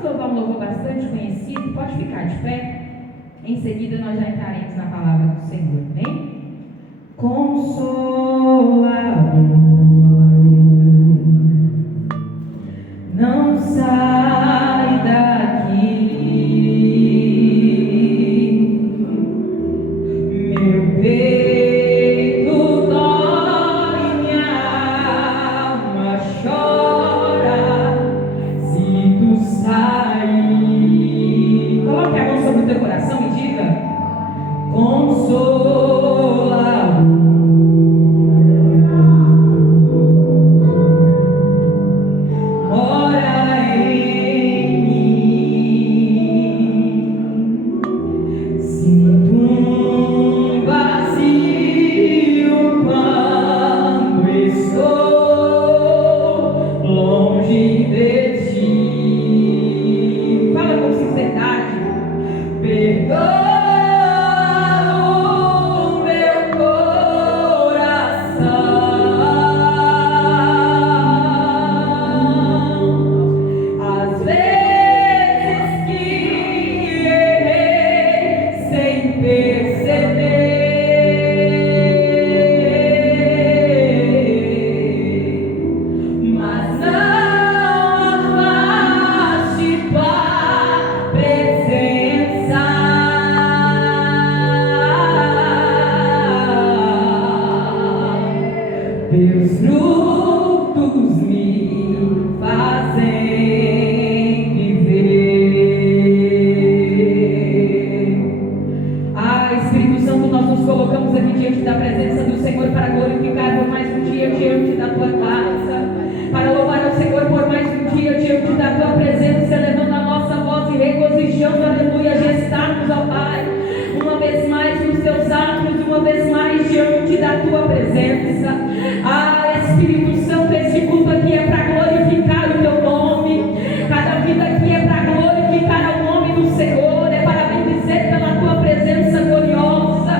Vamos louvar um louvor bastante conhecido, pode ficar de pé. Em seguida nós já entraremos na palavra do Senhor, amém? Consolador, não sai daqui, meu peito dói, minha alma chora, se tu sair. Coloque a mão sobre o teu coração e diga: Consolador, ora em mim. Sinto um vazio quando estou longe de ti. Fala com sinceridade. Perdoa o meu coração. Às vezes que errei sem perceber, mas não afaste tua presença. Teus frutos me fazem viver. Espírito Santo, nós nos colocamos aqui diante da presença do Senhor para glorificar por mais um dia diante da tua casa, para louvar ao Senhor por mais um dia diante da tua presença, elevando a nossa voz e regozijando, aleluia, de estarmos, ó Pai, uma vez mais nos teus atos, uma vez mais diante da tua presença. Espírito Santo, esse culto aqui é para glorificar o teu nome, cada vida aqui é para glorificar o nome do Senhor, é para bendizer pela tua presença gloriosa.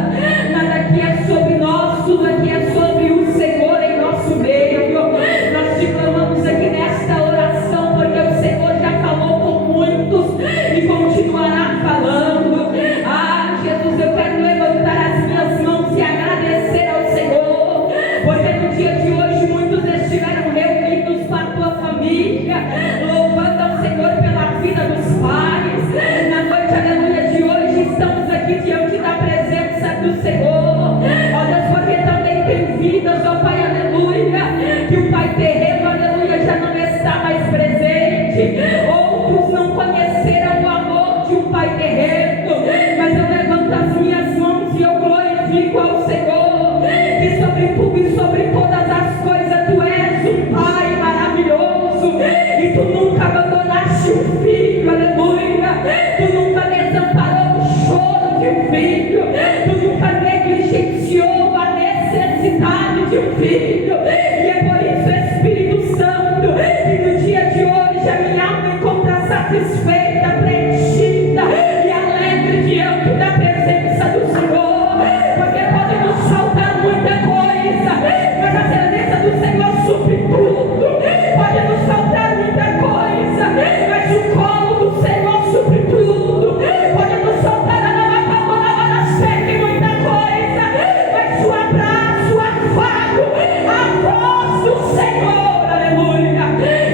Nada aqui é sobre nós, tudo aqui é sobre o Senhor em nosso meio. Nós te clamamos aqui nesta oração, porque o Senhor já falou com muitos e continuará falando. Jesus, eu quero levantar as minhas mãos e agradecer ao Senhor, porque no dia de hoje muitos estiveram reunidos com a tua família, louvando ao Senhor pela vida dos pais. Na noite, aleluia, de hoje estamos aqui diante da presença do Senhor, ó Deus, porque também tem vidas, ó Pai, aleluia, que o Pai terreno, aleluia, já não está mais presente. Outros não conheceram o amor de um Pai terreno, mas eu levanto as minhas mãos e eu glorifico ao Senhor, que sobre tudo e sobre todas as coisas tu és um Pai maravilhoso, e tu nunca abandonaste um filho, aleluia, tu nunca desamparou o choro de um filho, tu nunca negligenciou a necessidade de um filho. E é por isso, Espírito Santo, que no dia de hoje a minha alma encontra satisfeita, preenchida e alegre diante da presença do Senhor, porque pode nos faltar muita coisa, mas a presença do Senhor supre tudo. Pode nos faltar muita coisa, mas o colo do Senhor supre tudo. Pode nos faltar muita coisa, mas o abraço, o afago, a voz do Senhor, aleluia,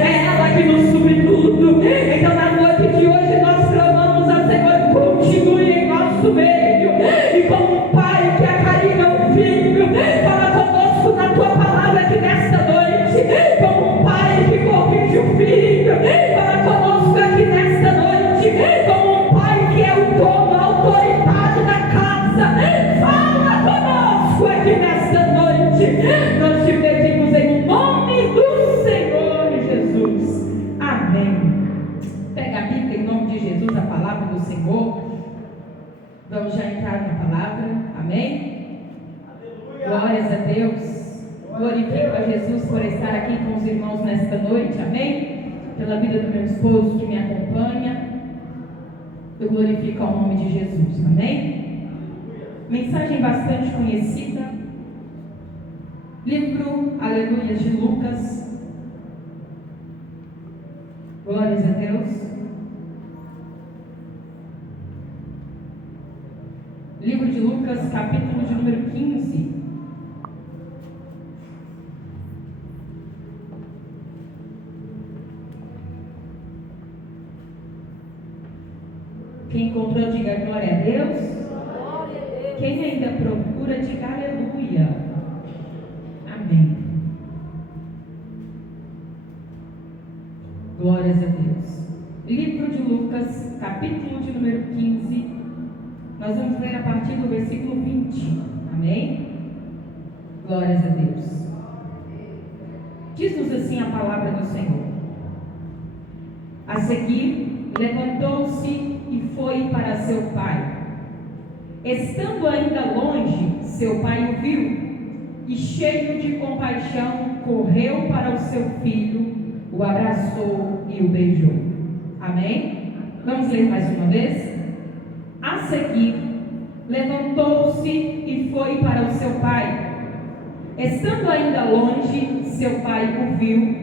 é ela que nos supre tudo. Então na noite de hoje nós clamamos ao Senhor, continue em nosso meio, e como um pai que acarinha o filho, fala conosco na tua palavra aqui nesta noite, como um pai que corrige o filho, fala conosco aqui nesta noite, como um pai que é o dono, a autoridade da casa, fala conosco aqui nesta noite. Nós te pedimos em nome do Senhor Jesus, amém. Pega a Bíblia em nome de Jesus, a palavra do Senhor. Vamos já entrar na palavra, amém? Aleluia. Glórias a Deus. Glorifico a Jesus por estar aqui com os irmãos nesta noite, amém? Pela vida do meu esposo que me acompanha, eu glorifico ao nome de Jesus, amém? Mensagem bastante conhecida, livro, aleluia, de Lucas. Glórias a Deus. Lucas, capítulo de número 15. Quem encontrou, diga glória a Deus. Quem ainda procura, diga aleluia. Amém. Glórias a Deus. Livro de Lucas, capítulo de número 15. Nós vamos ler a partir do versículo 20. Amém? Glórias a Deus. Diz-nos assim a palavra do Senhor. A seguir, levantou-se e foi para seu pai. Estando ainda longe, seu pai o viu e, cheio de compaixão, correu para o seu filho, o abraçou e o beijou. Amém? Vamos ler mais uma vez? A seguir, levantou-se e foi para o seu pai. Estando ainda longe, seu pai o viu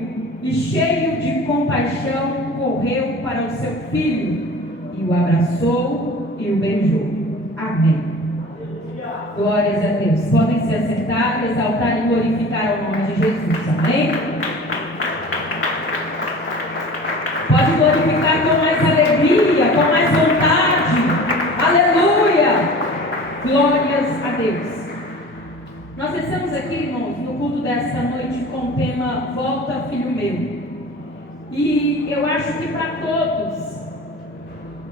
e, cheio de compaixão, correu para o seu filho e o abraçou e o beijou. Amém. Glórias a Deus. Podem se assentar, exaltar e glorificar o nome de Jesus. Amém? Pode glorificar com mais alegria, com mais vontade. Aleluia! Glórias a Deus. Nós estamos aqui, irmãos, no culto desta noite com o tema Volta, Filho Meu. E eu acho que para todos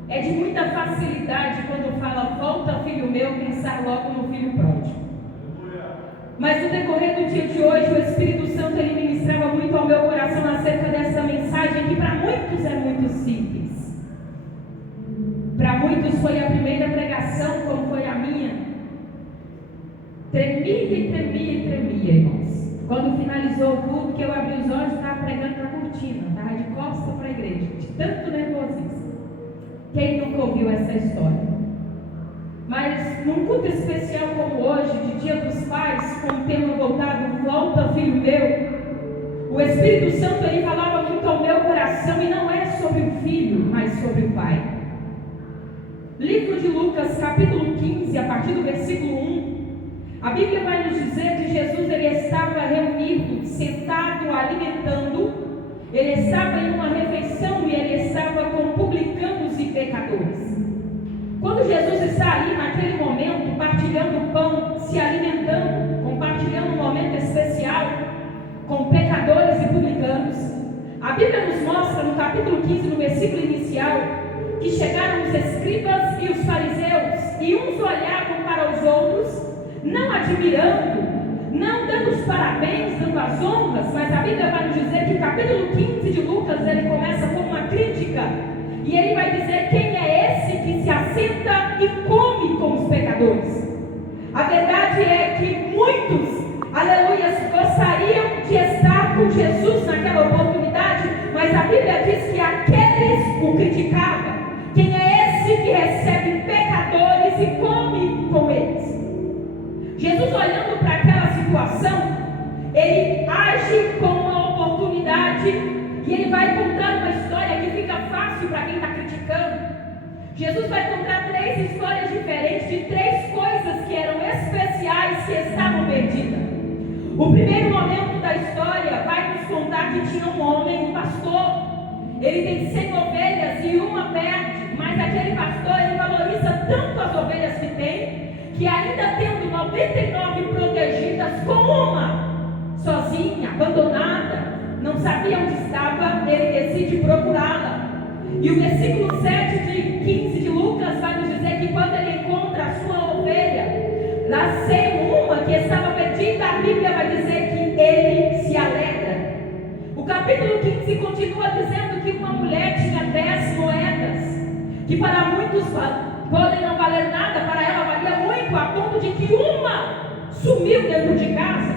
é de muita facilidade quando fala volta, filho meu, pensar logo no filho pródigo. Mas no decorrer do dia de hoje, o Espírito Santo ele ministrava muito ao meu coração acerca dessa mensagem que para muitos é muito simples. Para muitos foi a primeira pregação, como foi a minha. Tremia, irmãos. Quando finalizou o culto, que eu abri os olhos, estava pregando para a cortina, estava de costas para a igreja, de tanto nervosismo. Quem nunca ouviu essa história? Mas num culto especial como hoje, de Dia dos Pais, com o tema voltado, volta filho meu, o Espírito Santo ele falava muito ao meu coração, e não é sobre o filho, mas sobre o pai. Livro de Lucas, capítulo 15, a partir do versículo 1, a Bíblia vai nos dizer que Jesus ele estava reunido, sentado, alimentando. Ele estava em uma refeição e ele estava com publicanos e pecadores. Quando Jesus está ali naquele momento, partilhando o pão, se alimentando, compartilhando um momento especial com pecadores e publicanos, a Bíblia nos mostra no capítulo 15, no versículo inicial, que chegaram os escribas e os fariseus, e uns olhavam para os outros, não admirando, não dando os parabéns, dando as honras, mas a Bíblia vai nos dizer que o capítulo 15 de Lucas, ele começa com uma crítica, e ele vai dizer quem é esse que se assenta e come com os pecadores. A verdade é que muitos, aleluias, gostariam de estar com Jesus naquela oportunidade, mas a Bíblia diz que aqueles o criticavam. Quem é esse que recebe pecadores e come com eles? Jesus, olhando para aquela situação, ele age com uma oportunidade e ele vai contar uma história que fica fácil para quem está criticando. Jesus vai contar 3 histórias diferentes de 3 coisas que eram especiais, que estavam perdidas. O primeiro momento da história vai nos contar que tinha um homem, um pastor. Ele tem 100 ovelhas e uma perde, mas aquele pastor ele valoriza tanto as ovelhas que tem, que ainda tendo 99 protegidas, com uma sozinha, abandonada, não sabia onde estava, ele decide procurá-la. E o versículo 7 de 15 de Lucas vai nos dizer que quando ele encontra a sua ovelha, lá sem uma que estava perdida, a Bíblia vai dizer que ele se alegra. O capítulo 15 continua dizendo que uma mulher tinha 10 moedas, que para muitos podem não valer nada, para ela valia muito, a ponto de que uma sumiu dentro de casa.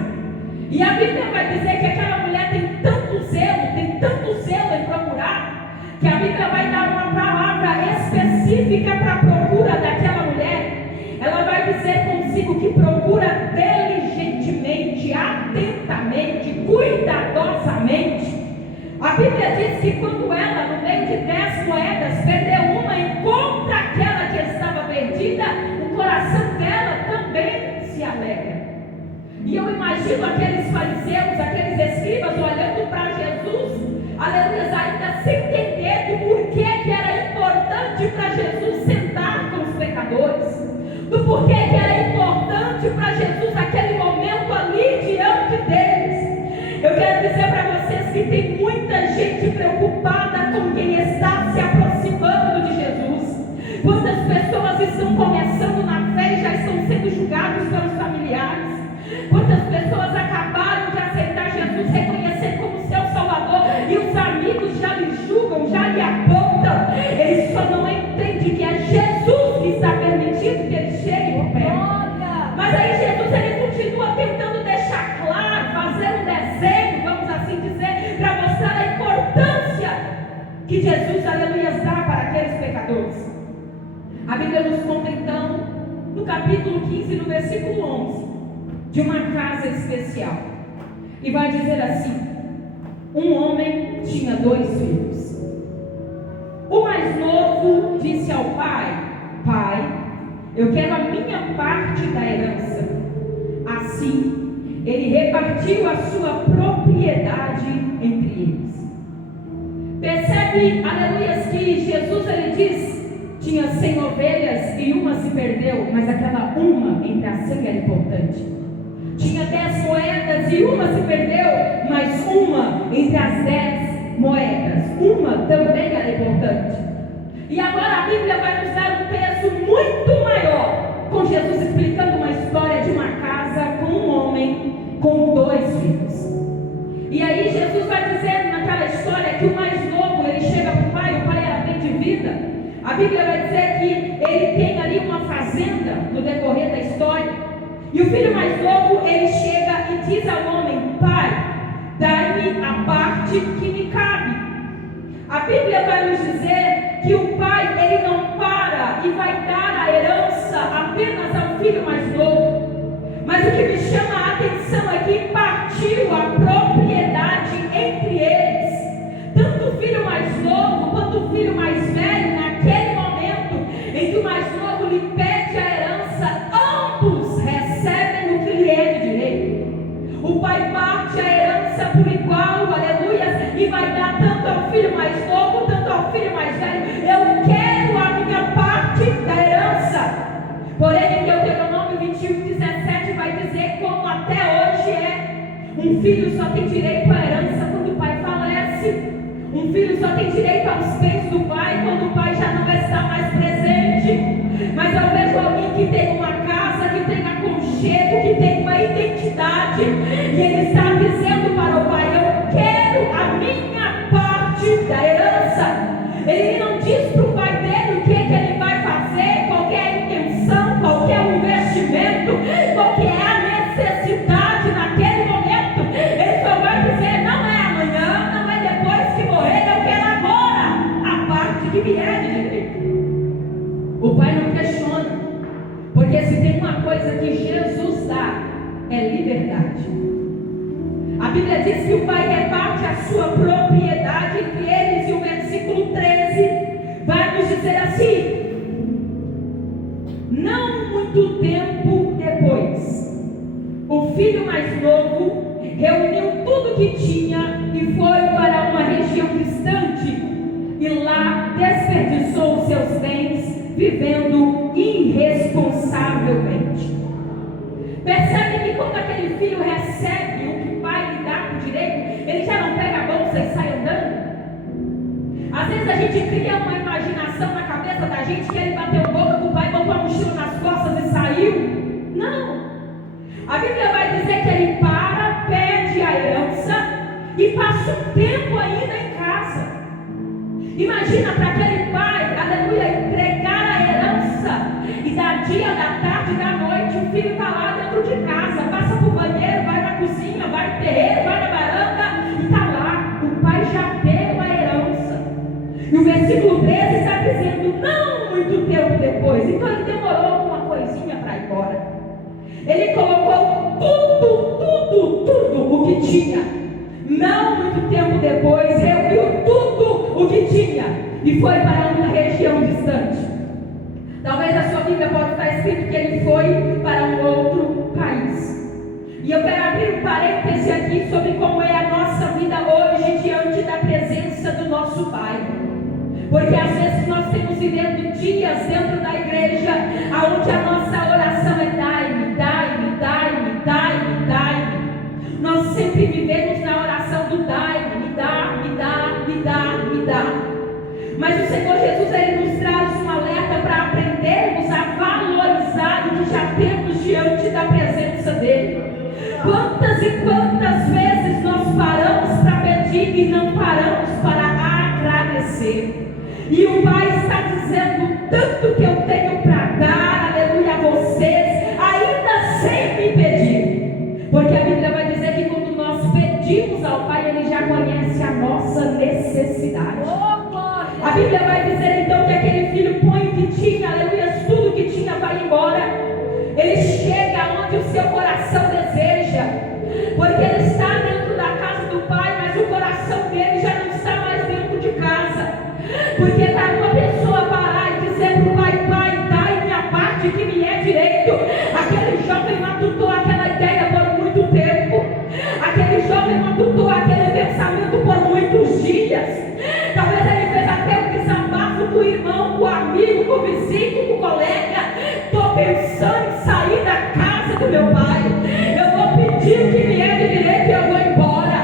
E a Bíblia vai dizer que aquela mulher tem tanto zelo em procurar, que a Bíblia vai dar uma palavra específica para a procura daquela mulher. Ela vai dizer consigo que procura diligentemente, atentamente, cuidadosamente. A Bíblia diz que quando ela, no meio de 10 moedas, perdeu uma, encontra aquela que estava perdida, o coração dela imagino aqueles fariseus, aqueles escribas olhando para Jesus, aleluia, ainda sem entender do porquê que era importante para Jesus sentar com os pecadores, do porquê que era importante para Jesus aquele momento ali diante deles. Eu quero dizer para vocês que tem muita gente preocupada com quem está se aproximando de Jesus. Quantas pessoas estão começando na fé e já estão sendo julgados pelos familiares? Quantas pessoas acabaram de aceitar Jesus, reconhecer como seu Salvador, e os amigos já lhe julgam, já lhe apontam? Eles só não entendem que é Jesus que está permitindo que eles cheguem por perto. Mas aí Jesus, ele continua tentando deixar claro, fazer um desenho, vamos assim dizer, para mostrar a importância que Jesus, aleluia, dá para aqueles pecadores. A Bíblia nos conta então, no capítulo 15, no versículo 11, de uma casa especial, e vai dizer assim: um homem tinha 2 filhos. O mais novo disse ao pai: pai, eu quero a minha parte da herança. Assim, ele repartiu a sua propriedade entre eles. Percebe, aleluia, que Jesus, ele diz, tinha 100 ovelhas e uma se perdeu, mas aquela uma entre as 100 era importante. Tinha 10 moedas e uma se perdeu, mas uma entre as 10 moedas, uma também era importante. E agora a Bíblia vai nos dar um peso muito maior, com Jesus explicando uma história de uma casa com um homem com 2 filhos. E aí Jesus vai dizer naquela história que o mais novo, ele chega para o pai era bem de vida. A Bíblia vai dizer que ele tem ali uma fazenda no decorrer da história. E o filho mais novo, ele chega e diz ao homem: pai, dai-me a parte que me cabe. A Bíblia vai nos dizer que o pai, ele não para e vai dar a herança apenas ao filho mais novo. Mas o que me chama a atenção é que partiu a propriedade entre eles. Tanto o filho mais novo quanto o filho mais velho, naquele momento em que o mais novo lhe pede a herança, ambos recebem o que lhe é de direito. O pai parte a herança por igual, aleluia, e vai dar tanto ao filho mais novo, tanto ao filho mais velho. Eu quero a minha parte da herança. Porém, em Deuteronômio 21:17 vai dizer como até hoje é: um filho só tem direito à herança quando o pai falece. Um filho só tem direito aos bens do pai quando o pai já não está mais presente. Mas eu vejo alguém que tem uma casa, que tem aconchego, que tem uma identidade, e ele está dizendo para o pai: eu quero a minha parte da herança. Ele não diz para o pai dele o que ele vai fazer, qual é a intenção, qual é o investimento, qual é a necessidade naquele momento. Ele só vai dizer: não é amanhã, não é depois que morrer, eu quero agora a parte que me é de direito. O pai não questiona, porque se tem uma coisa que Jesus dá, é liberdade. A Bíblia diz que o pai reparte a sua propriedade entre eles, e o versículo 13 vai nos dizer assim: não muito tempo depois, o filho mais novo reuniu tudo que tinha e foi para uma região distante, e lá desperdiçou os seus bens vivendo irresponsavelmente. Percebe que quando aquele filho recebe o que o pai lhe dá por direito, ele já não pega a bolsa e sai andando? Às vezes a gente cria uma imaginação na cabeça da gente que ele bateu boca com o pai, botou a mochila nas costas e saiu. Não. A Bíblia vai dizer que ele para, pede a herança e passa um tempo ainda em casa. Imagina para aquele pai, aleluia, entregar a herança e da dia, da tarde, da noite, o filho está lá dentro de casa, passa para o banheiro, vai na cozinha, vai no terreiro, vai na varanda e está lá. O pai já deu a herança. E o versículo 13 está dizendo: não muito tempo depois. Então ele demorou alguma coisinha para ir embora. Ele colocou tudo o que tinha. Não muito tempo depois, reuniu tudo o que tinha e foi para uma região distante. Talvez a sua Bíblia pode estar escrito que ele foi para um outro país. E eu quero abrir um parêntese aqui sobre como é a nossa vida hoje diante da presença do nosso Pai. Porque às vezes nós temos vivendo dias dentro da igreja onde a nossa oração é dai-me, dai-me, dai-me, dai-me, dai-me. Nós sempre vivemos na oração do dai-me, me dá, me dá, me dá, me dá. Mas o Senhor Jesus, Ele nos traz um alerta para aprendermos a valorizar o que já temos diante da presença dEle. Quantas e quantas vezes nós paramos para pedir e não paramos para agradecer. E o Pai está dizendo: tanto que eu tenho para dar, aleluia, a vocês, ainda sem me pedir. Porque a Bíblia vai dizer que quando nós pedimos ao Pai, Ele já conhece a nossa necessidade. A Bíblia vai dizer então que aquele filho põe o que tinha, aleluia, tudo que tinha vai embora. Ele chega onde o seu coração deseja, porque ele está dentro da casa do Pai, mas o coração dele já não está mais dentro de casa. Porque está uma pessoa parar e dizer para o Pai: Pai, dai minha parte que me é direito. Aquele jovem matutou aquela ideia por muito tempo. Aquele jovem matutou aquele pensamento por muitos dias. Talvez ele fez até um desabafo com o irmão, com o amigo, com o vizinho, com o colega. Estou pensando em sair da casa do meu pai. Eu vou pedir o que me é de direito e eu vou embora.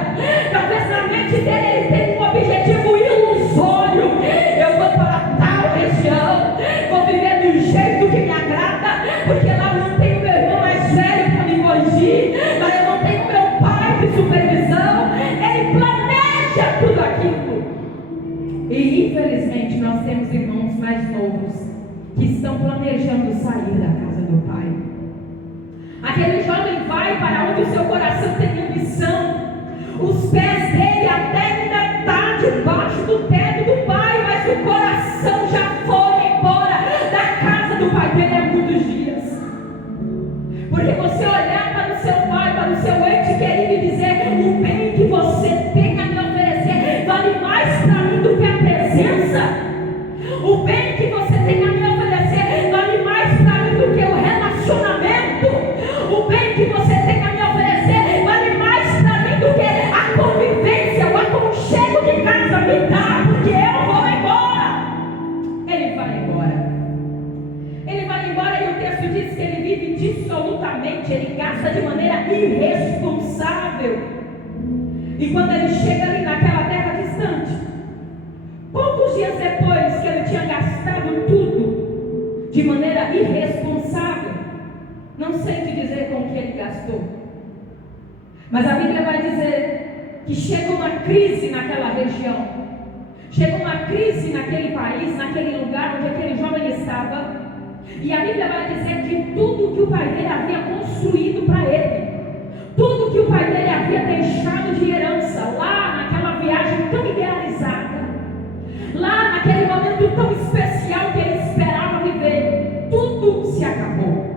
Talvez na mente dele ele tenha um objetivo ilusório. Eu vou para tal região, vou viver do jeito que me agrada, porque lá eu não tenho meu irmão mais velho para me corrigir, lá eu não tenho meu pai de supervisão. Ele planeja tudo aquilo. E infelizmente nós temos irmãos mais novos que estão planejando sair da casa do Pai. Aquele jovem vai para onde o seu coração tem ambição. Os pés dele até ainda estão debaixo do teto do Pai, mas o coração já foi embora da casa do Pai dele há muitos dias. Porque você olhar para o seu pai, para o seu ente querido e dizer: o bem que você tem a me oferecer vale mais para mim do que a presença. O bem que você tem a me oferecer vale mais para mim do que o relacionamento. O bem que você tem a me oferecer vale mais para mim do que a convivência, o aconchego de casa me dá, porque eu vou embora. Ele vai embora. Ele vai embora e o texto diz que ele vive dissolutamente, ele gasta de maneira irresponsável. E quando ele chega ali naquela terra distante, poucos dias depois que ele tinha gastado tudo de maneira irresponsável, não sei te dizer com o que ele gastou, mas a Bíblia vai dizer que chega uma crise naquela região, chega uma crise naquele país, naquele lugar onde aquele jovem estava, e a Bíblia vai dizer que tudo que o pai dele havia construído para ele, tudo que o pai dele havia deixado de herança lá naquela viagem tão idealizada, lá naquele momento tão especial que ele esperava viver, tudo se acabou.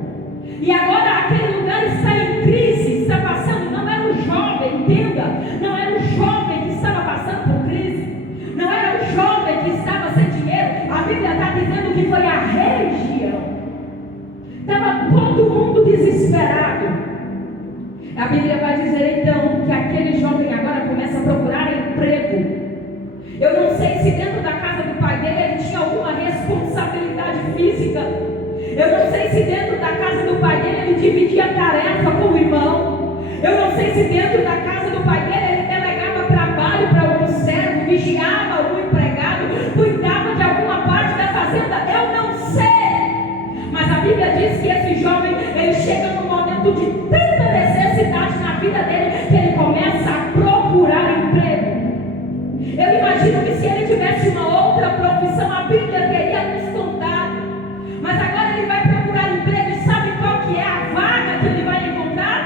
E agora aquele lugar está em crise, está passando. Não era o jovem, entenda, não era o jovem que estava passando por crise, não era o jovem que estava sem dinheiro. A Bíblia está dizendo que foi a região. Estava todo mundo desesperado. A Bíblia vai dizer então que aquele jovem agora começa a procurar emprego. Eu não sei se dentro da casa do pai dele ele tinha alguma responsabilidade física. Eu não sei se dentro da casa do pai dele ele dividia a tarefa com o irmão. Eu não sei se dentro da casa do pai dele ele delegava trabalho para algum servo, vigiava algum empregado, cuidava de alguma parte da fazenda. Eu não sei. Mas a Bíblia diz que esse jovem, ele chega num momento de tanta necessidade na vida dele, que ele começa a procurar emprego. Eu imagino que se ele tivesse uma outra profissão, a Bíblia teria nos contado. Mas agora ele vai procurar emprego e sabe qual que é a vaga que ele vai encontrar?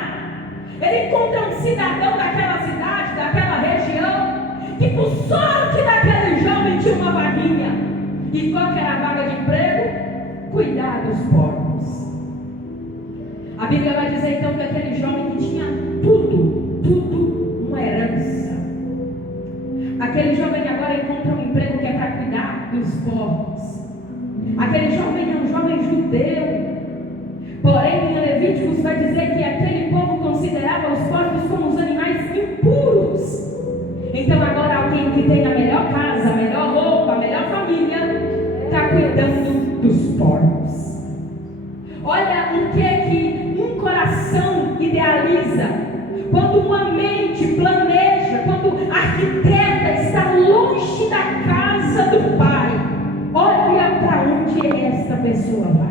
Ele encontra um cidadão daquela cidade, daquela região, que por sorte daquele jovem tinha uma vaguinha. E qual que era a vaga de emprego? Cuidar dos porcos. A Bíblia vai dizer então que aquele jovem que tinha tudo, uma herança. Aquele jovem agora encontra um emprego que é para cuidar dos porcos. Aquele jovem é um jovem judeu, porém Levíticos vai dizer que aquele povo considerava os porcos como os animais impuros. Então agora alguém que tem a melhor casa, a melhor roupa, a melhor família, está cuidando dos porcos. Olha o que um coração idealiza. Quando uma mente planeja, quando arquiteta está longe da casa do Pai, olha para onde esta pessoa vai.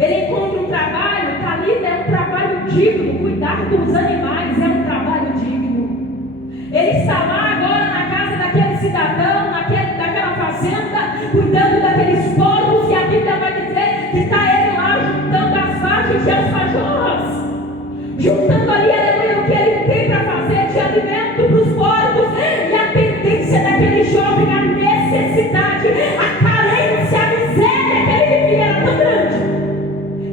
Ele encontra um trabalho, está ali, é um trabalho digno. Cuidar dos animais é um trabalho digno. Ele está lá agora na casa daquele cidadão, daquela fazenda, cuidando daqueles porcos, e a Bíblia vai dizer que está ele lá juntando as vagens e as pajorras, juntando ali, aleluia, o que ele tem para fazer de alimento para os porcos. E a tendência daquele jovem, a necessidade, a carência, a miséria que ele vivia era tão grande,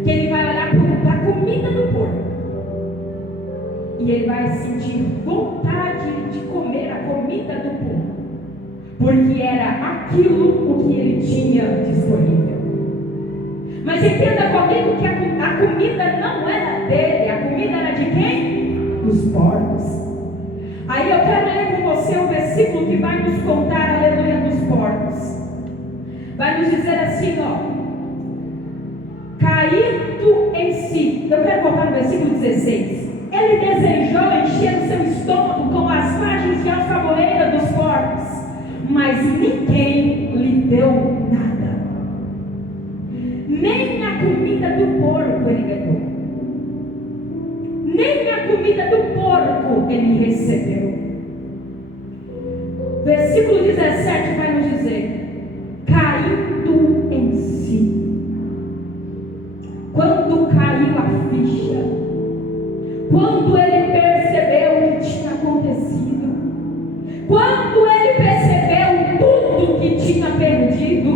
que ele vai olhar para a comida do porco e ele vai sentir vontade de comer a comida do porco, porque era aquilo o que ele tinha disponível. Mas entenda comigo que a comida não era dele, a comida era de quem? Dos porcos. Aí eu quero ler com você o versículo que vai nos contar, aleluia, dos porcos. Vai nos dizer assim, ó: caído em si. Eu quero voltar no versículo 16. Ele desejou encher o seu estômago com as vagens e a alfaboeira dos porcos, mas ninguém lhe deu nada. Nem a comida do porco ele ganhou, nem a comida do porco ele recebeu. Versículo 17 vai nos dizer: caindo em si. Quando caiu a ficha, quando ele percebeu o que tinha acontecido, quando ele percebeu tudo que tinha perdido,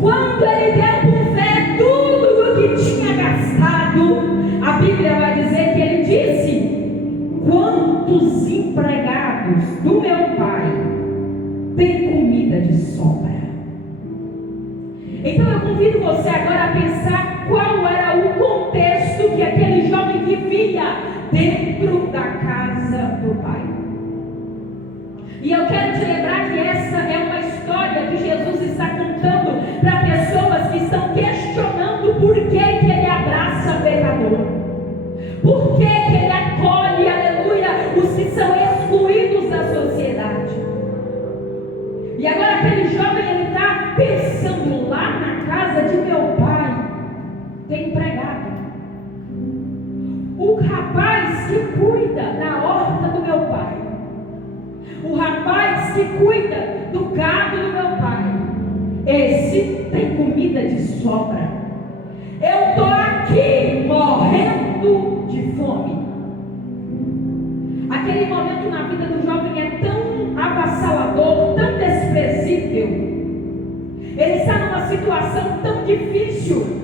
quando ele deu por fé tudo o que tinha gastado, a Bíblia vai dizer que ele disse: quantos empregados do meu pai têm comida de sobra? Então eu convido você agora a pensar qual era o contexto que aquele jovem vivia dentro da casa do Pai. E eu quero te lembrar que essa é uma história que Jesus está contando para pessoas que estão questionando por que ele abraça pecador, por que ele acolhe, aleluia, os que são excluídos da sociedade. E agora aquele jovem, ele está pensando: lá na casa de meu pai tem empregado, o rapaz que cuida da horta do meu pai, o rapaz que cuida do gado do meu pai, esse tem comida de sobra. Eu estou aqui morrendo de fome. Aquele momento na vida do jovem é tão avassalador, tão desprezível. Ele está numa situação tão difícil.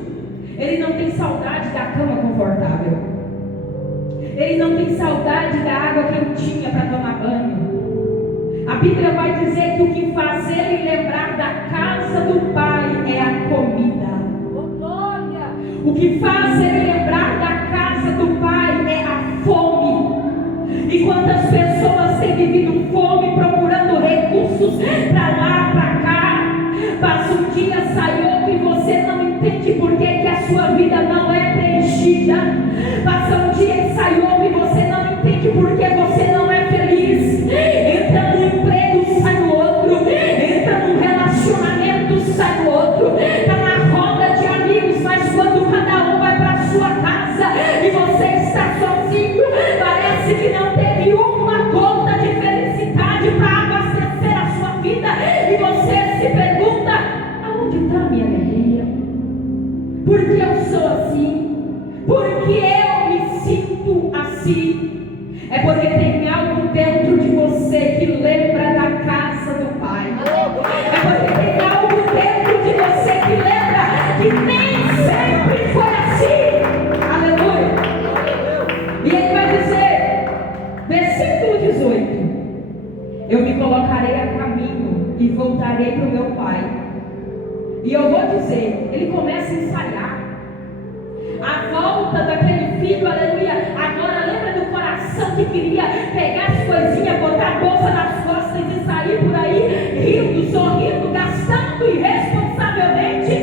Ele não tem saudade da cama confortável, ele não tem saudade da água quentinha para tomar banho. A Bíblia vai dizer que o que faz ele lembrar da casa do Pai é a comida. O que faz ele lembrar da casa do Pai é a fome. E quantas pessoas têm vivido fome, procurando recursos para lá, para cá. Passa um dia, sai outro, e você não entende por que a sua vida não é preenchida. Passa um dia e sai outro, e você não entende por que você não é feliz. Entra num emprego, sai no outro. Entra num relacionamento, sai no outro. Está na roda de amigos, mas quando cada um vai para a sua casa e você está sozinho, parece que não teve uma gota de felicidade para abastecer a sua vida. E você se pergunta: aonde está a minha alegria? Por que eu sou assim? Por que eu me sinto assim? É porque tem algo dentro de você que lembra da casa do Pai. É porque tem algo dentro de você que lembra que nem sempre foi assim. Aleluia. E ele vai dizer, versículo 18: eu me colocarei a caminho e voltarei para o meu pai. E eu vou dizer, ele começa a ensaiar. a volta daquele filho, aleluia. Agora lembra do coração que queria pegar as coisinhas, botar a bolsa nas costas e sair por aí, rindo, sorrindo, gastando irresponsavelmente?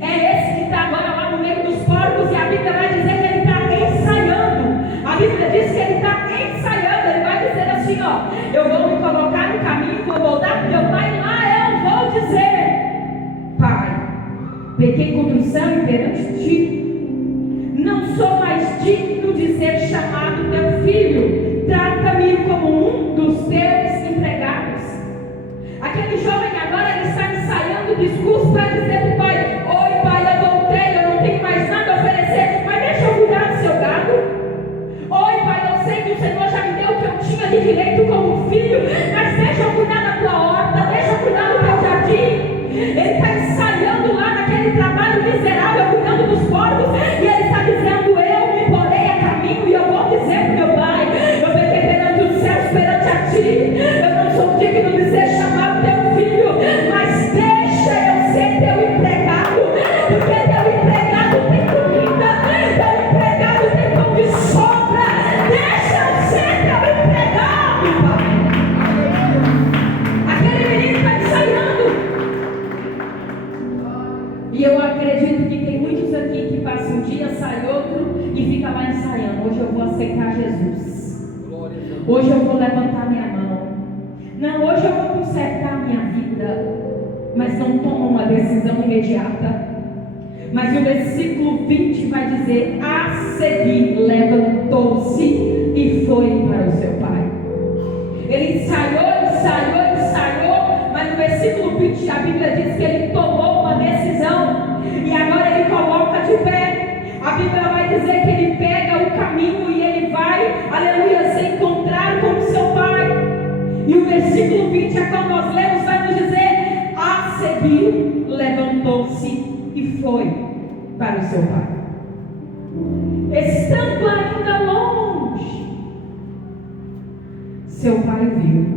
É esse que está agora lá no meio dos porcos, e a Bíblia vai dizer que ele está ensaiando. A Bíblia diz que ele está ensaiando. Ele vai dizer assim, ó: eu vou me colocar no caminho, vou voltar para meu pai, e lá eu vou dizer: Pai, pequei contra o céu e perante ti, não sou mais digno de ser chamado teu filho, trata-me como um dos teus empregados. Aquele jovem agora, ele está ensaiando o discurso para dizer para o pai: oi pai, eu voltei, eu não tenho mais nada a oferecer, mas deixa eu cuidar do seu gado. Oi pai, eu sei que o Senhor já me deu o que eu tinha de direito como filho, mas deixa eu cuidar da tua horta, deixa eu cuidar do teu jardim. Ele está ensaiando lá naquele trabalho miserável, cuidando dos porcos, e ele está dizendo: eu me porei a caminho e eu vou dizer para o meu pai: eu pequei perante os céus, perante a ti, eu não sou digno de ser chamado teu filho, mas deixa eu ser teu empregado, porque teu empregado tem comida, teu empregado tem pão de sobra, deixa eu ser teu empregado, pai. Aquele menino está ensaiando. E eu acredito que tem muitos aqui que passam um dia, sai outro e fica lá ensaiando: hoje eu vou aceitar Jesus, hoje eu vou levantar minha mão, não, hoje eu vou consertar a minha vida, mas não toma uma decisão imediata. Mas o versículo 20 vai dizer: a seguir levantou-se e foi para o seu pai. Ele ensaiou, mas no versículo 20 a Bíblia diz que ele tomou uma decisão e agora ele coloca de pé. A Bíblia vai dizer que ele pega o caminho e ele vai, aleluia, se encontrar com o seu pai. E o versículo 20, a qual nós lemos, vai nos dizer: a seguir levantou-se e foi para o seu pai. Estando ainda longe, seu pai viu.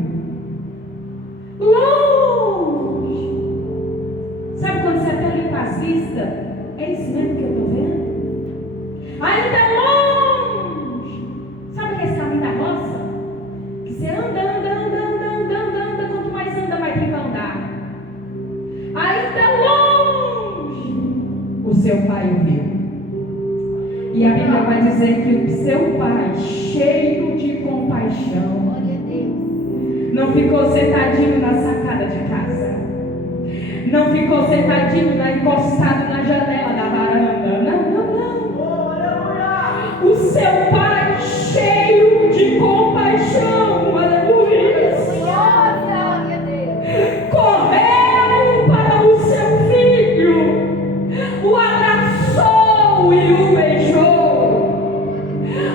Longe. Sabe quando você até limpa as vistas? É isso mesmo que eu estou vendo? Ainda longe. Sabe aquele caminho da roça? Que você anda. Quanto mais anda, mais tem para andar. Ainda longe, o seu pai o viu. E a Bíblia vai dizer que o seu pai, cheio de compaixão, não ficou sentadinho na sacada de casa, não ficou sentadinho encostado na janela da varanda. Não. O seu pai, cheio de compaixão, aleluia, correu para o seu filho, o abraçou e o beijou.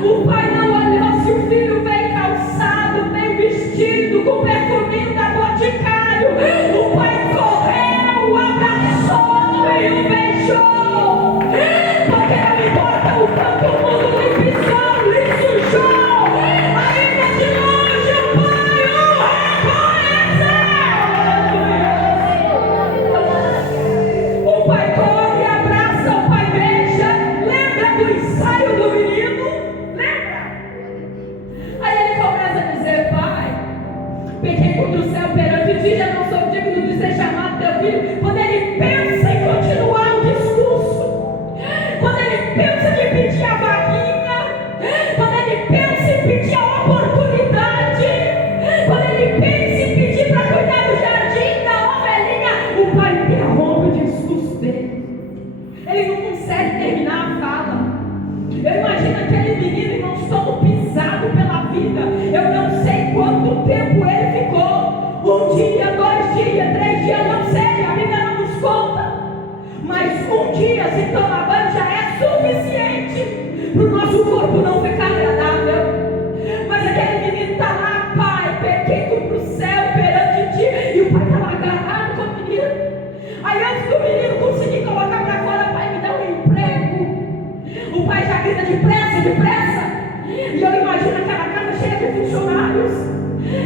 O pai não olhou se o filho veio calçado, bem vestido, com o perfuminho da Boticário. O pai correu, o abraçou e o beijou. Porque não importa o quanto o mundo lhe pisou, lhe sujou, ainda de longe o pai o reconheceu. O pai corre, abraça, o pai beija. Lembra do ensaio do menino? Lembra? Aí ele começa a dizer: pai, pequei contra o céu perante ti, já não sou digno de ser chamado teu filho. Quando ele pensa em continuar o discurso, quando ele pensa em pedir a vaguinha, quando ele pensa em pedir a oportunidade, quando ele pensa em pedir para cuidar do jardim, da ovelhinha, o pai interrompe o discurso dele. Ele não consegue terminar a fala. Eu imagino aquele menino, irmãos, todo pisado pela vida. Eu não sei quanto tempo ele ficou. 1 dia, 2 dias, 3 dias, não sei. A Bíblia não nos conta. Mas 1 dia se toma banho já é suficiente para o nosso corpo não ficar agradável. Mas aquele menino está lá: pai, pequei contra o céu perante ti. E o pai está lá agarrado com o menino. Aí antes do menino conseguir colocar para fora: pai, me dá um emprego. O pai já grita: depressa. E eu imagino aquela casa cheia de funcionários.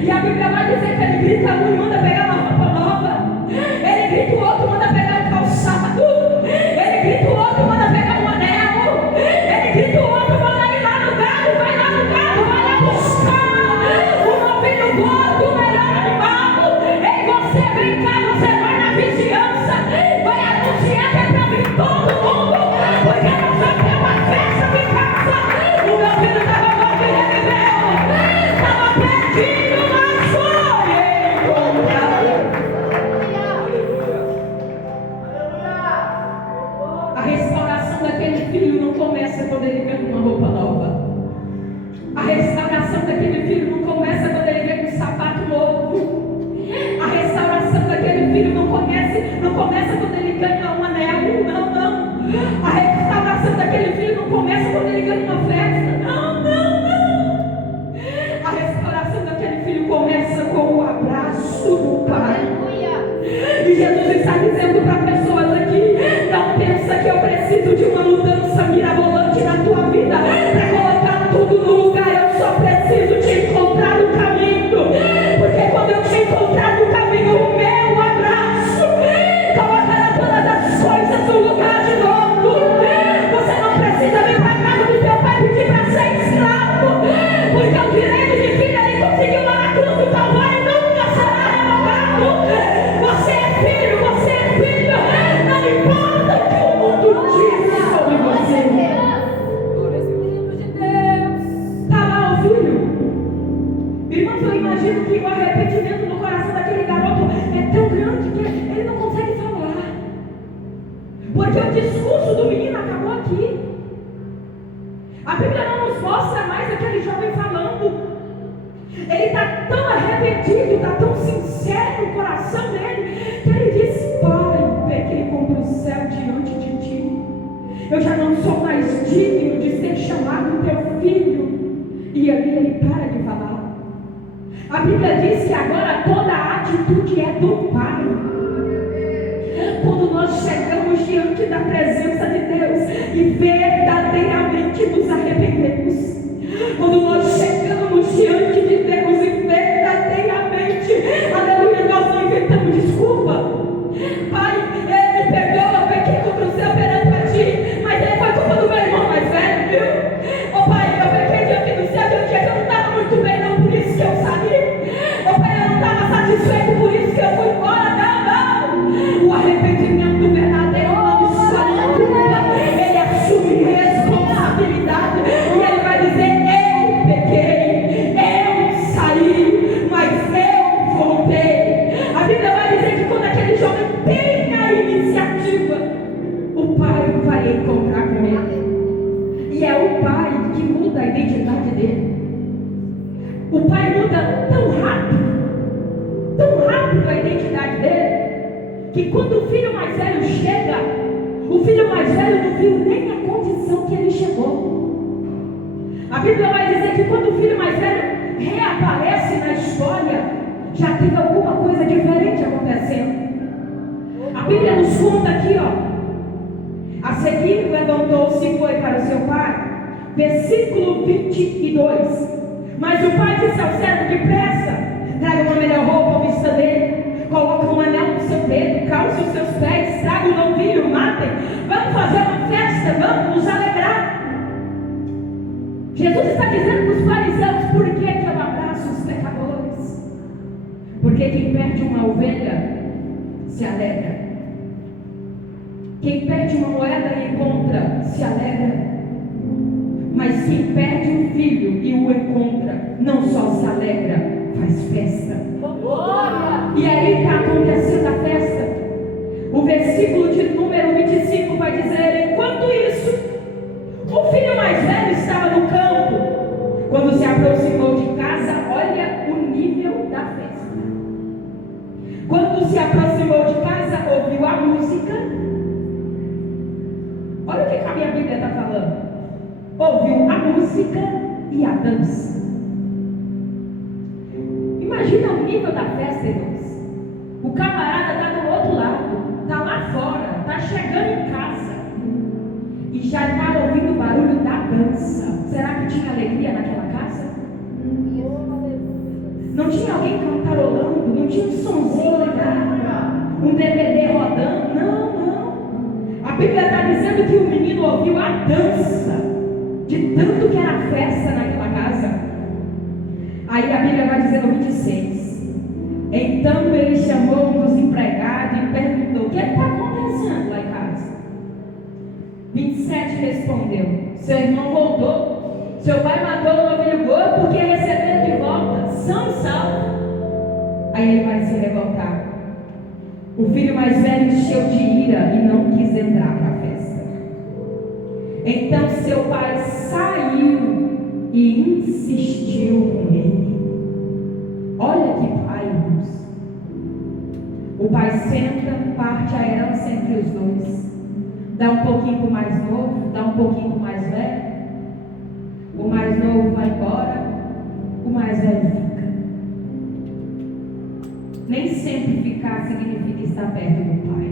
E a Bíblia vai dizer que ele grita um e manda pegar uma roupa nova. Ele grita o outro, manda pegar um calçado. Ele grita o outro, manda pegar um anel. você vai na vizinhança, vai anunciar que é para vir todo mundo, porque nós vamos ter uma festa de casa. O meu filho estava morto e reviveu, estava perdido, mas foi encontrado. A restauração daquele filho não começa quando ele ganha uma roupa nova. A restauração daquele filho não começa quando ele ganha um sapato novo. A restauração daquele filho não começa quando ele ganha um anel. Não, não. A restauração daquele filho não começa quando ele ganha uma festa. Não, não, não. A restauração daquele filho começa com o abraço do Pai. E Jesus está dizendo para pessoas aqui: não pensa que eu preciso de uma mudança mirabolante na tua vida para colocar tudo no lugar. Eu só preciso te encontrar no caminho, porque quando eu te encontrar no caminho, o meu abraço colocará todas as coisas no lugar de novo. Você não precisa vir para casa do teu pai pedir para ser escravo, porque o direito de filho ele conseguiu lá na cruz do Calvário, nunca será revogado. Você é filho, você é filho, não importa o que o mundo diz sobre você. Está lá o filho. Irmãos, eu imagino que o arrependimento no coração daquele garoto é tão grande que ele não consegue falar, porque o discurso do menino acabou aqui. A Bíblia não nos mostra mais aquele jovem falando. Ele está tão arrependido, está tão sincero no coração dele, que ele diz: Pai, pequei contra o céu diante de ti. Eu já não sou mais digno de ser chamado teu filho. E ali ele para de falar. A Bíblia diz que agora toda a atitude é do Pai. Quando nós chegamos diante da presença de Deus e verdadeiramente nos arrependemos, quando nós chegamos diante de Deus e verdadeiramente, aleluia, nós não inventamos desculpa. Pai, me perdoa, eu pequei contra o céu perante a ti, mas aí foi culpa do meu irmão mais velho, viu? Ô pai, eu pequei diante do céu de um dia que eu não estava muito bem, não, por isso que eu saí. Ô pai, eu não estava satisfeito, por isso que eu fui embora. Não, não. O arrependimento verdadeiro não escolhe culpa, ele assume responsabilidade e ele vai dizer: eu pequei, eu saí, mas eu voltei. A Bíblia vai dizer que quando aquele jovem tem a iniciativa, o Pai vai encontrar com ele. E é o Pai que muda a identidade dele. O Pai muda tão rápido a identidade dele, que quando o filho mais velho chega, o filho mais velho não viu nem a condição que ele chegou. A Bíblia vai dizer que quando o filho mais velho reaparece na história, já tem alguma coisa diferente acontecendo. A Bíblia nos conta aqui, ó. A seguir levantou-se e foi para o seu pai. Versículo 22. Mas o pai disse ao servo: depressa, traga uma melhor roupa, vista dele, coloque um anel no seu dedo, calce os seus pés, traga um novilho, matem, vamos fazer uma festa, vamos nos alegrar. Jesus está dizendo para os fariseus: por que eu abraço os pecadores? Porque quem perde uma ovelha se alegra. Quem perde uma moeda e encontra se alegra. Mas quem perde um filho e o encontra, não só se alegra, faz festa. E aí está acontecendo a festa. O versículo de número 25 vai dizer: enquanto isso, o filho mais velho estava no campo. Quando se aproximou de casa, olha o nível da festa. Quando se aproximou de casa, ouviu a música. Olha o que a minha Bíblia está falando. Ouviu a música e a dança. Imagina o nível da festa, irmãos. O camarada está do outro lado, está lá fora, está chegando em casa e já está ouvindo o barulho da dança. Será que tinha alegria naquela casa? Não tinha alguém cantarolando, não tinha um sonzinho ligado, um DVD rodando. Não, não. A Bíblia está dizendo que o menino ouviu a dança, de tanto que era festa naquela casa. Aí a Bíblia vai dizer no 26: Então ele chamou um dos empregados e perguntou: o que está acontecendo lá em casa? 27 respondeu: seu irmão voltou, seu pai matou o novilho gordo porque recebeu de volta, são e salvo. Aí ele vai se revoltar. O filho mais velho encheu de ira e não quis entrar para a festa. Então seu pai saiu e insistiu com ele. Olha que pai, irmãos. O pai senta, parte a herança entre os dois. Dá um pouquinho para o mais novo, dá um pouquinho para o mais velho. O mais novo vai embora, o mais velho fica. Nem sempre ficar significa estar perto do pai.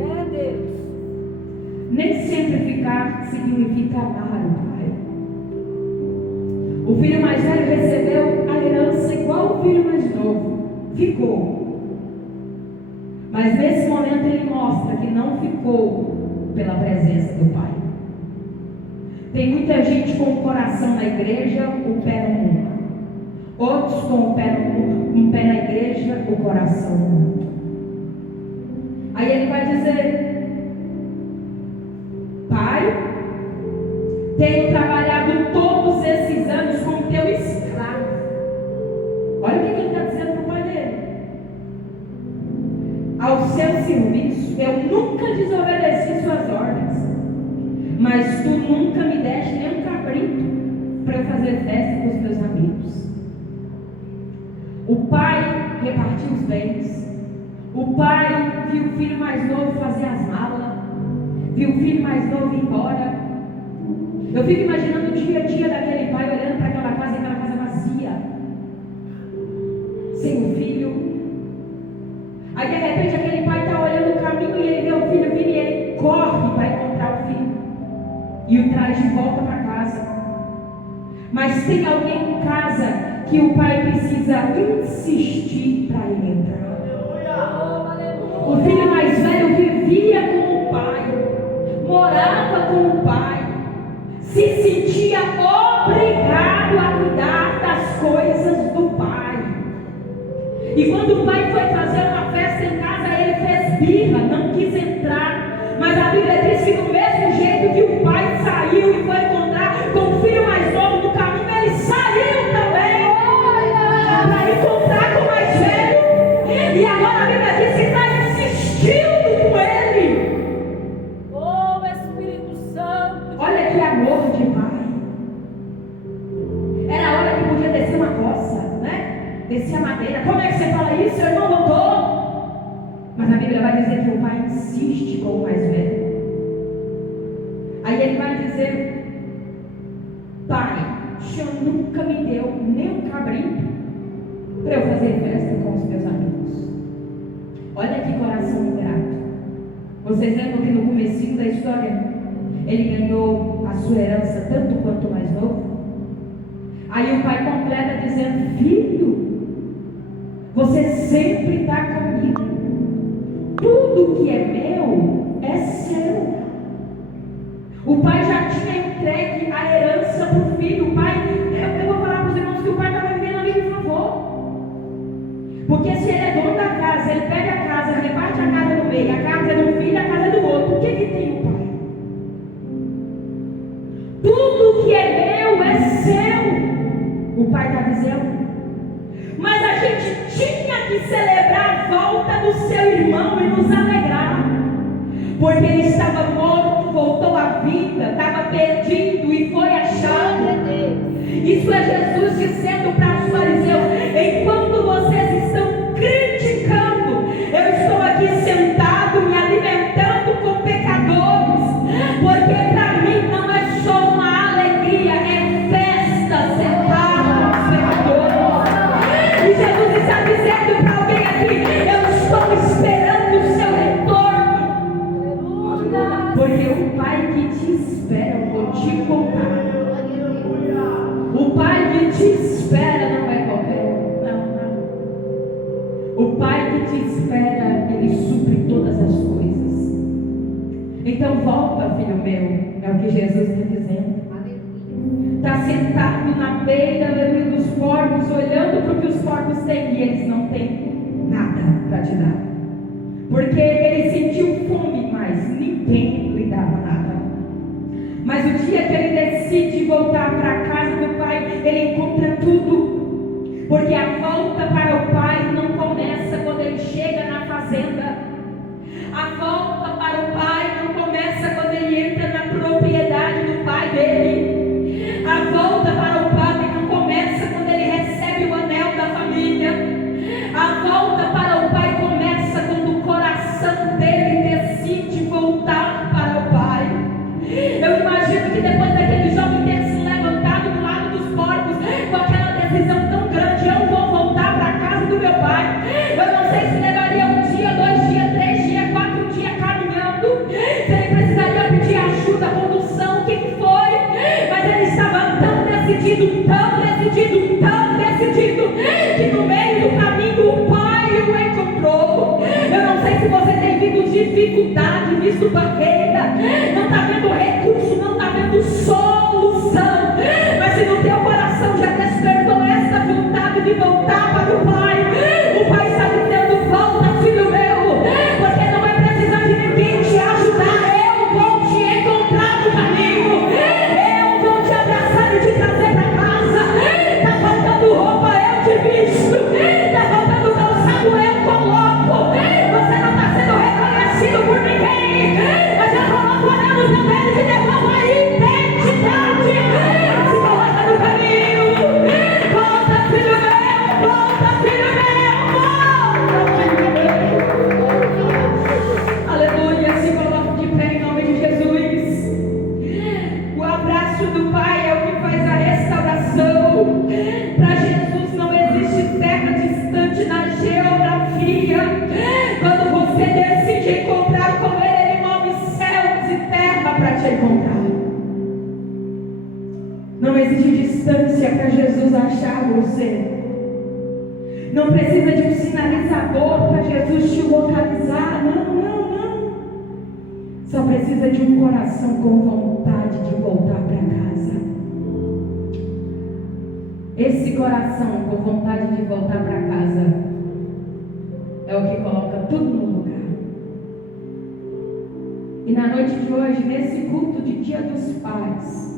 É Deus. Nem sempre ficar significa amar o pai. O filho mais velho recebeu a herança igual o filho mais novo. Ficou. Mas nesse momento ele mostra que não ficou pela presença do pai. Tem muita gente com o coração na igreja, o pé no mundo. Outros com um pé na igreja, o coração no mundo. Aí ele vai dizer: pai, tenho trabalhado todos esses anos como teu escravo. Olha o que ele está dizendo para o pai dele: ao seu serviço eu nunca desobedeci suas ordens, mas tu nunca me deste nem um cabrito para eu fazer festa com os meus amigos. O pai repartiu os bens. O pai viu o filho mais novo fazer as malas, viu o filho mais novo ir embora. Eu fico imaginando o dia a dia daquele pai olhando para aquela casa vazia, sem o filho. Aí de repente aquele pai está olhando o caminho e ele vê o filho vindo e ele corre para encontrar o filho e o traz de volta para casa. Mas tem alguém em casa que o pai precisa insistir para ele entrar. O filho mais velho vivia com o pai, morava com o pai, se sentia obrigado a cuidar das coisas do pai. E quando o pai foi fazer uma festa em casa, ele fez birra, não quis entrar. Mas a Bíblia diz que do mesmo jeito que o pai saiu e foi encontrar com o filho mais novo no caminho, ele saiu também para encontrar com o mais velho. E agora a Bíblia diz que está insistindo com ele. Oh, Espírito Santo. Olha que amor de pai. Era a hora que podia descer uma coça, né? Descer a madeira. Como é que você fala isso? Seu irmão voltou. Mas a Bíblia vai dizer que o pai insiste com o mais velho. Aí ele vai dizer: pai, o senhor nunca me deu nem um cabrito para eu fazer festa com os meus amigos. Olha que coração ingrato. Vocês lembram que no comecinho da história ele ganhou a sua herança tanto quanto o mais novo? Aí o pai completa dizendo: filho, você sempre está comigo. Tudo que é meu é seu. O pai já tinha entregue a herança para o filho. O pai, eu vou falar para os irmãos que o pai estava vivendo ali de favor. Porque se ele é dono da casa, ele pega a casa, reparte a casa no meio, a casa é de um filho, a casa é do outro. O que tem o pai? Tudo que é meu é seu. O pai está dizendo. Mas a gente tinha que celebrar a volta do seu irmão e nos alegrar. Porque ele estava morto, voltou à vida, estava perdido e foi achado. Isso é Jesus dizendo para os fariseus: enquanto vocês estão criticando, eu estou aqui sentado me alimentando com pecadores. Porque para mim não é só uma alegria, é festa sentar com os pecadores. E Jesus está dizendo para alguém aqui: eu estou esperando o seu retorno. Porque o pai que te espera, eu vou te contar. O pai que te espera não é qualquer. Não. O pai que te espera, ele supre todas as coisas. Então volta, filho meu. É o que Jesus está dizendo. Está sentado na beira dos porcos, olhando para o que os porcos têm e eles não têm. para te dar. Porque ele sentiu fome, mas ninguém lhe dava nada. Mas o dia que ele decide voltar para a casa do pai, ele encontra tudo. Porque a volta para o pai não começa quando ele chega na fazenda. A volta para o pai não começa quando ele entra na propriedade do pai dele. A volta para o pai não começa quando ele recebe o anel da família. A volta para o pai começa quando o coração dele decide voltar para o pai. Eu imagino que depois daquele jovem ter se levantado do lado dos porcos com aquela decisão tão grande: eu vou voltar para a casa do meu pai. Eu não sei se levaria um dia, 2 dias, 3 dias, 4 dias caminhando, se ele precisaria pedir ajuda, condução, o que foi, mas ele estava tão decidido, que no meio do caminho o pai o encontrou. Eu não sei se você tem visto dificuldade, visto barreira, não está vendo recurso, não está vendo solução, mas se no teu coração já despertou essa vontade de voltar para o pai está dizendo: volta, filho meu, você não vai precisar de ninguém te ajudar. Eu vou te encontrar no caminho, eu vou te abraçar e te trazer para casa. Está faltando roupa, eu te visto. Está faltando calçado, eu coloco. Você não está sendo reconhecido por ninguém, mas eu coloco o anel no teu dedo e devolvo a identidade. Se coloca no caminho. Volta, filho meu, volta, filho meu, volta. Aleluia, se coloca de pé em nome de Jesus. O abraço do pai é o que faz a restauração. Para Jesus não existe terra distante na geografia. Quando você decide encontrar com ele, ele move céus e terra para te encontrar. Não existe distância para Jesus achar você. Não precisa de um sinalizador para Jesus te localizar. Não. Só precisa de um coração com vontade de voltar para casa. Esse coração com vontade de voltar para casa é o que coloca tudo no lugar. E na noite de hoje, nesse culto de Dia dos Pais,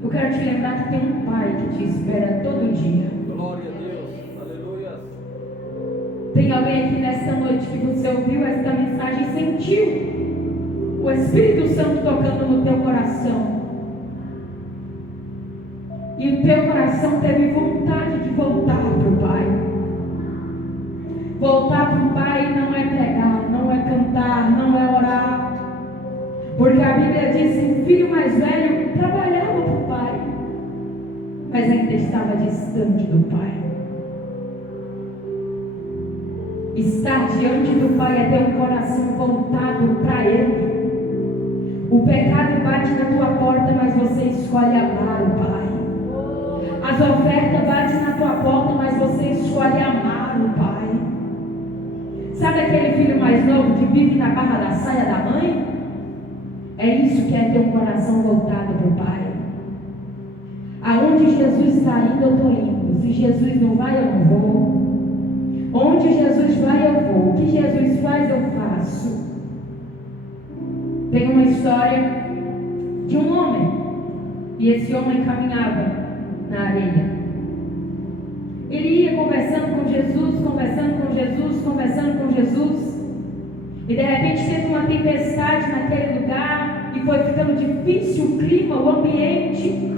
eu quero te lembrar que tem um pai que te espera todo dia. Glória a Deus, aleluia. Tem alguém aqui nesta noite que você ouviu esta mensagem e sentiu o Espírito Santo tocando no teu coração. E o teu coração teve vontade de voltar para o Pai. Voltar para o Pai não é pregar, não é cantar, não é orar. Porque a Bíblia diz que o filho mais velho trabalhava para o Pai, mas ainda estava distante do Pai. Estar diante do Pai é ter um coração voltado para Ele. O pecado bate na tua porta, mas você escolhe amar o Pai. As ofertas batem na tua porta, mas você escolhe amar o Pai. Sabe aquele filho mais novo que vive na barra da saia da mãe? É isso que é ter um coração voltado para o Pai. Aonde Jesus está indo, eu estou indo. Se Jesus não vai, eu não vou. Onde Jesus vai, eu vou. O que Jesus faz, eu faço. Tem uma história de um homem. E esse homem caminhava na areia. Ele ia conversando com Jesus, e de repente teve uma tempestade naquele lugar e foi ficando difícil o clima, o ambiente.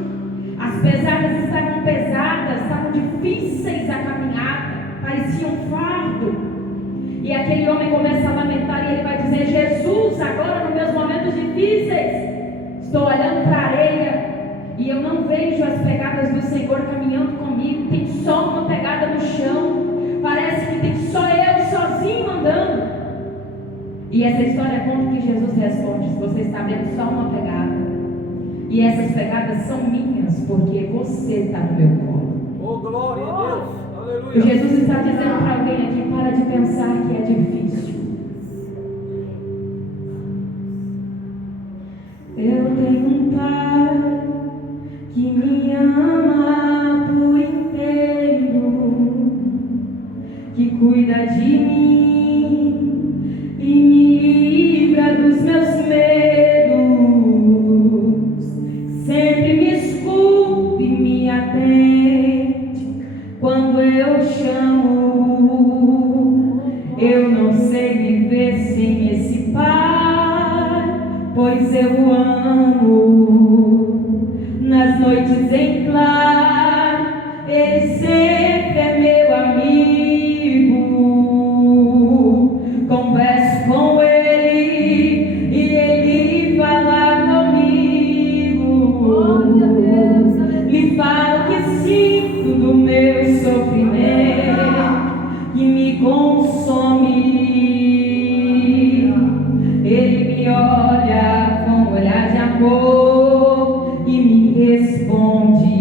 As pesadas estavam pesadas, estavam difíceis a caminhada, parecia um fardo. E aquele homem começa a lamentar e ele vai dizer: Jesus, agora nos meus momentos difíceis, estou olhando para a areia e eu não vejo as pegadas do Senhor caminhando comigo. Tem só uma pegada no chão. Parece que tem só eu sozinho andando. E essa história conta que Jesus responde: você está vendo só uma pegada. E essas pegadas são minhas, porque você está no meu colo. Oh, glória a Deus, aleluia. E Jesus está dizendo para alguém aqui: para de pensar que é difícil. Eu tenho um Pai que me ama por inteiro. Eu não sei viver sem esse Pai, pois eu amo. Nas noites em claro, Ele sempre é meu amigo. Converso com Ele e Ele fala comigo. Glória a Deus, aleluia. Lhe falo que sinto do meu sofrimento, que me consome. Ele me olha com olhar de amor e me responde.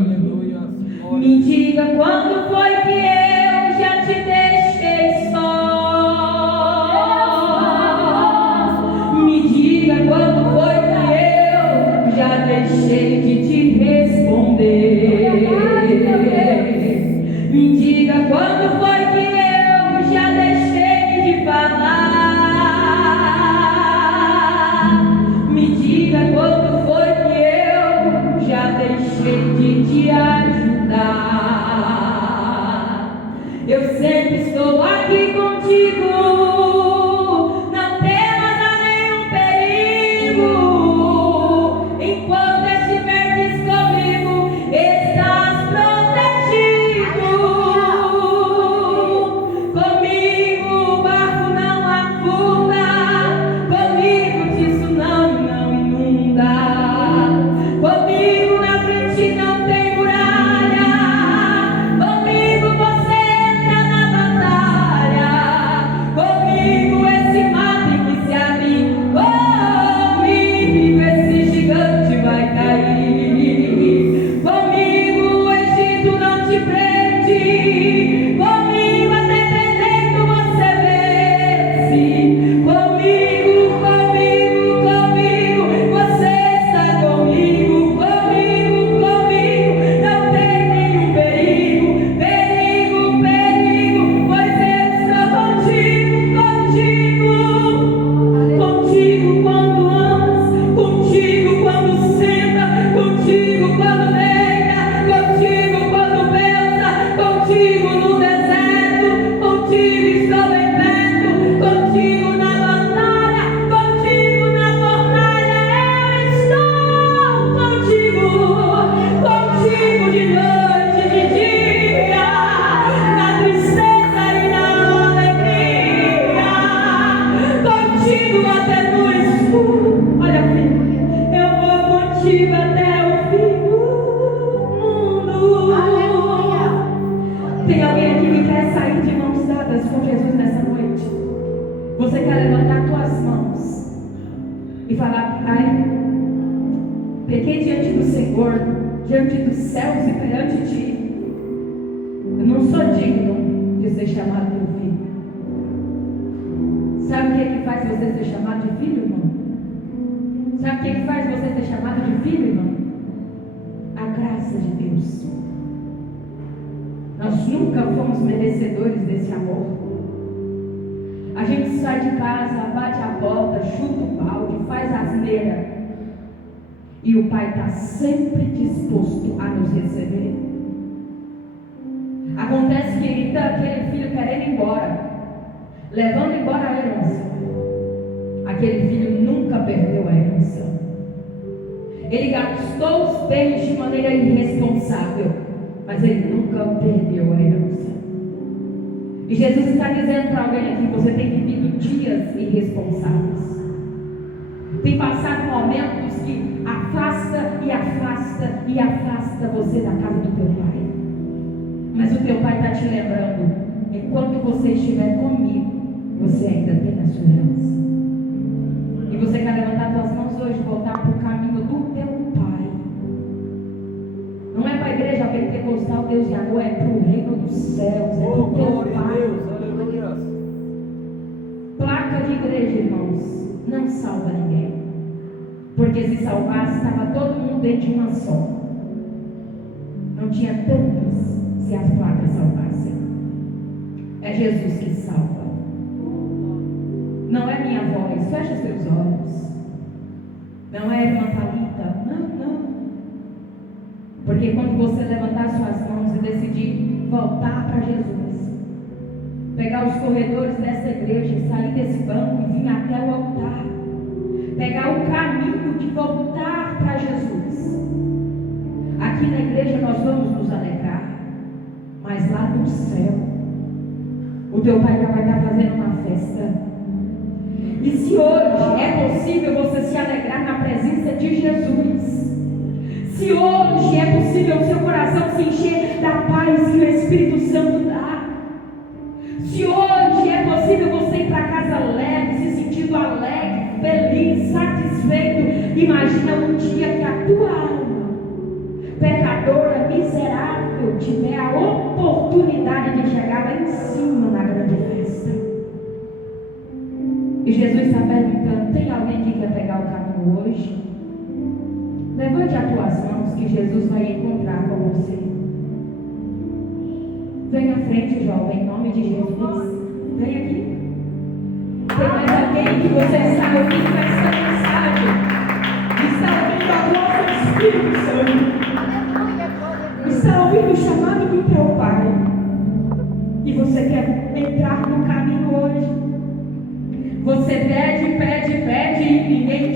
Aleluia. Me diga quando foi que eu já te deixei só. Me diga quando foi que eu já deixei de te responder. Me diga quando foi que eu já deixei de falar. Me diga quando foi que eu já deixei de te ajudar. Eu sempre estou aqui contigo. Não temas a nenhum perigo. Enquanto estiveres comigo, estás protegido. Comigo o barco não afunda. Comigo o tsunami não inunda. Comigo na frente não tem muralha. Comigo você entra na batalha. Comigo esse mar tem que se abrir. Comigo esse gigante vai cair. Comigo o Egito não te prende. Comigo até tremendo você vence. Comigo, comigo, comigo, você está comigo, comigo, comigo. Não tem nenhum perigo, perigo, perigo, pois eu estou contigo, contigo. Contigo quando amas, contigo quando senta, contigo quando deita, contigo quando pensa, contigo no deserto, contigo estou bem perto, contigo na batalha, contigo na fornalha, eu estou contigo, contigo de noite, de dia, na tristeza e na alegria, contigo até no escuro. Olha, filho, eu vou contigo até o fim do mundo. Aleluia. Tem alguém aqui que quer sair de mãos dadas com Jesus nessa noite? Você quer levantar tuas mãos e falar: Pai, pequei diante do Senhor, diante dos céus e perante Ti. Eu não sou digno de ser chamado teu filho. Sabe o que é que faz você ser chamado de filho, irmão? Sabe o que é que faz você ser chamado de filho, irmão? A graça de Deus. Nós nunca fomos merecedores desse amor. A gente sai de casa, bate a porta, chuta o balde, faz asneira. E o Pai está sempre disposto a nos receber. Acontece que ele está aquele filho querendo ir embora, levando embora a herança. Aquele filho nunca perdeu a herança. Ele gastou os bens de maneira irresponsável, mas ele nunca perdeu a herança. E Jesus está dizendo para alguém aqui: você tem vivido dias irresponsáveis. Tem passado momentos que afasta e afasta e afasta você da casa do teu Pai. Mas o teu Pai está te lembrando: enquanto você estiver comigo, você ainda tem a sua herança. E você quer levantar suas mãos hoje e voltar para o caminho do teu Pai. Não é para a igreja pentecostal, Deus de amor, é para o reino dos céus, é para Oh, o teu glória a Pai. Deus. Aleluia. Placa de igreja, irmãos, não salva ninguém. Porque se salvasse, estava todo mundo dentro de uma só. Não tinha tantas se as placas salvassem. É Jesus que salva. Não é minha voz, fecha seus olhos. Não é a irmã Thalita, não. Porque quando você levantar suas mãos e decidir voltar para Jesus, pegar os corredores dessa igreja, sair desse banco e vir até o altar, pegar o caminho de voltar para Jesus. Aqui na igreja nós vamos nos alegrar, mas lá no céu o teu pai já vai estar fazendo uma festa. E se hoje é possível você se alegrar na presença de Jesus, se hoje é possível o seu coração se encher da paz que o Espírito Santo dá, se hoje é possível você ir para casa leve, se sentindo alegre, feliz, satisfeito, imagina um dia que a tua alma, pecadora, miserável, tiver a oportunidade de chegar lá em cima na grande festa. E Jesus está perguntando: tem alguém que quer pegar o caminho hoje? Levante as tuas mãos que Jesus vai encontrar com você. Vem à frente, jovem, em nome de Jesus. Vem aqui. Tem mais alguém que você está ouvindo essa mensagem? Está ouvindo a voz do Espírito Santo? Está ouvindo o chamado do teu Pai? E você quer entrar no caminho hoje? Você pede, pede, pede e ninguém te